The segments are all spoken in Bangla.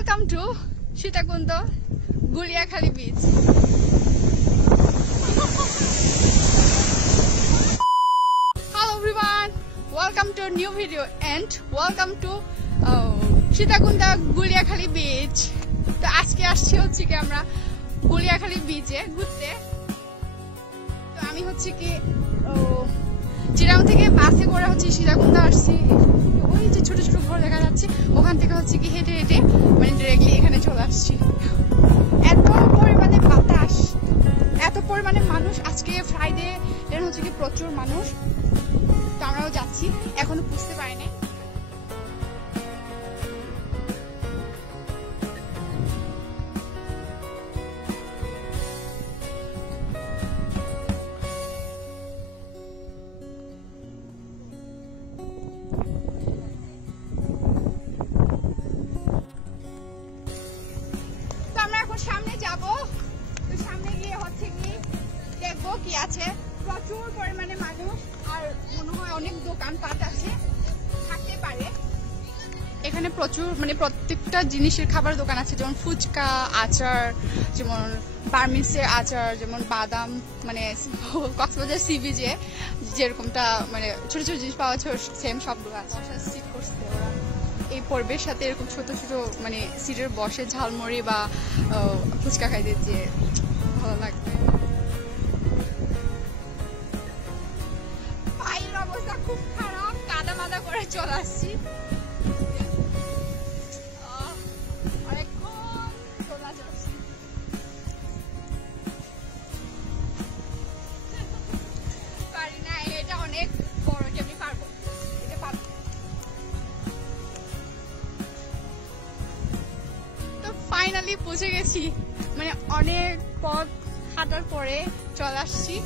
Welcome to Sitakundo Guliakhali Beach. Hello everyone, welcome to a new video and welcome to Sitakundo Guliakhali Beach. তো আজকে আসছি হচ্ছে কি আমরা গুলিয়াখালী বিচে ঘুরতে। তো আমি হচ্ছে কি চিরাং থেকে বাসে করে হচ্ছে সীতাকুণ্ডা আসছি। ওই যে ছোট ছোট ঘর দেখা যাচ্ছে ওখান থেকে হচ্ছে কি হেঁটে হেঁটে মানে ডিরেক্টলি এখানে চলে আসছি। এত পরিমাণে বাতাস, এত পরিমাণে মানুষ, আজকে ফ্রাইডে এর হচ্ছে কি প্রচুর মানুষ। তো আমরাও যাচ্ছি, এখনো বুঝতে পারিনি। সামনে যাব, তো সামনে গিয়ে হচ্ছে কি দেখবো কি আছে। প্রচুর পরিমাণে মানুষ আর মনে হয় অনেক দোকানপাট আছে, থাকতে পারে এখানে। প্রচুর মানে প্রত্যেকটা জিনিসের খাবার দোকান আছে, যেমন ফুচকা, আচার, যেমন বার্মিসের আচার, যেমন বাদাম, মানে কক্সবাজার সি বিচে যেরকমটা মানে ছোট ছোট জিনিস পাওয়া যাচ্ছে সেম সবগুলো আছে। সিট করছে ওরা এই পর্বের সাথে, এরকম ছোট ছোট মানে সিটের বসে ঝালমুড়ি বা ফুচকা খাইতে যে ভালো লাগবে। পায়ের অবস্থা খুব খারাপ, কাদা মাদা করে চলে আসছি। অনেকক্ষণ চলে যাচ্ছি, পারি না, এটা অনেক বড়, কেমনি পারবো, এটা পারবো। ফাইনালি পৌঁছে গেছি, মানে অনেক পথ হাঁটার পরে চলে আসছি।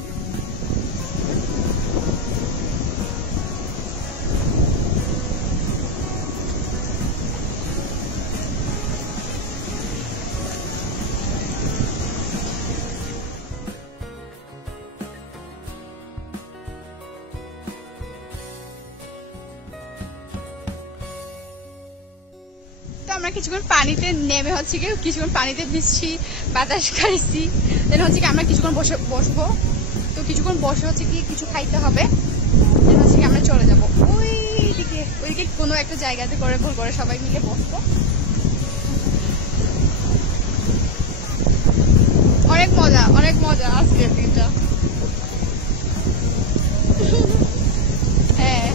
আমরা কিছুক্ষণ পানিতে নেমে হচ্ছে কি কিছুক্ষণ পানিতে ভিজছি, বাতাস খাইছি, দেন হচ্ছে কি আমরা কিছুক্ষণ বসবো। তো কিছুক্ষণ বসে হচ্ছে কি কিছু খাইতে হবে, দেন হচ্ছে কি আমরা চলে যাবো ওইদিকে কোনো একটা জায়গাতে করে গোল করে সবাই মিলে বসবো। অনেক মজা আজকের দিনটা। হ্যাঁ,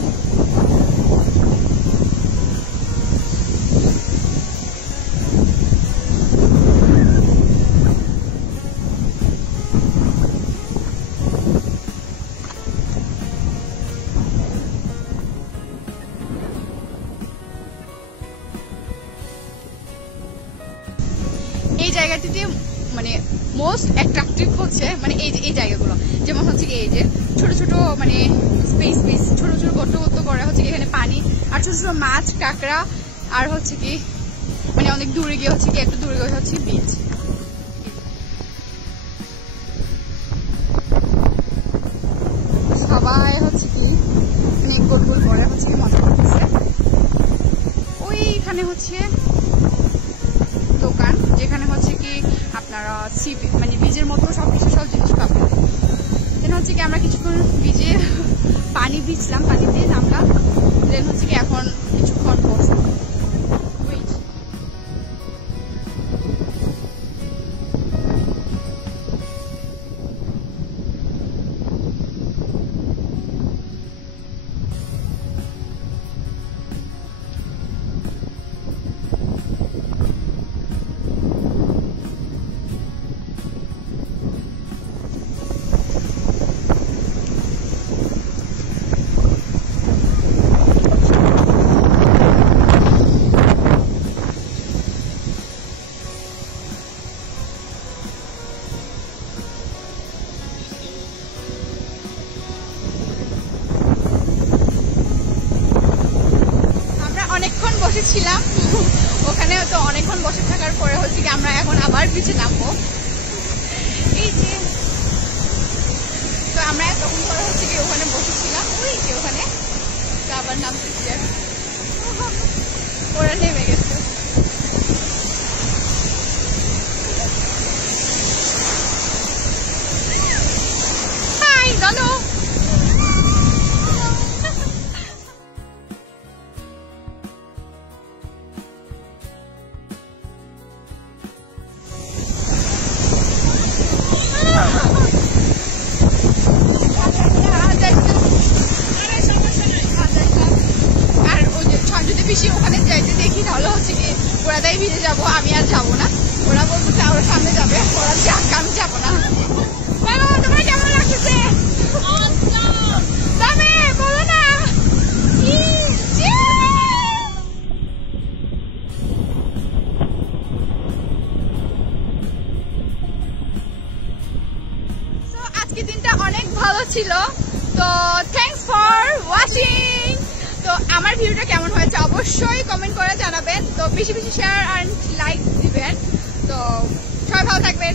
এই জায়গাটিতে মানে মোস্ট অ্যাট্রাকটিভ হচ্ছে মানে এই জায়গাগুলো, যেমন হচ্ছে কি এই যে ছোট ছোট মানে স্পেস ছোট ছোট গর্ত করে হচ্ছে কি এখানে পানি, আর ছোট ছোট মাছ, কাঁকড়া, আর হচ্ছে কি মানে অনেক দূরে গিয়ে হচ্ছে কি একটু দূরে গিয়ে হচ্ছে বিচ। সবাই হচ্ছে কি মানে গোল গোল করে হচ্ছে কি মজা করতেছে। ওইখানে হচ্ছে দোকান, যেখানে হচ্ছে কি আপনারা মানে বীজের মতো সব জিনিস পাবেন। দেন হচ্ছে কি আমরা কিছুক্ষণ বীজে পানি ভিজলাম, পানিতে নামলাম, দেন হচ্ছে কি এখন কিছুক্ষণ বসবো। বসেছিলাম ওখানে, তো অনেকক্ষণ বসে থাকার পরে হচ্ছে কি আমরা এখন আবার বিচে নামবো। এই যে তো আমরা তখন ধরে হচ্ছে কি ওখানে বসেছিলাম, ওই যে ওখানে, তো আবার নামতেছি, ওরা নেমে গেছে। ওরা তাই ভিজে যাবো, আমি আর যাবো না। ওরা বলতেছে ওরা সামনে যাবে, ওরা যাক, আমি যাবো না। তোমার কেমন লাগতেছে? তবে বলো না। আজকে দিনটা অনেক ভালো ছিল। তো থ্যাংকস ফর ওয়াচিং। তো আমার ভিডিওটা কেমন হয়েছে অবশ্যই কমেন্ট করে জানাবেন। তো বেশি বেশি শেয়ার আর লাইক দিবেন। তো সবাই ভালো থাকবেন।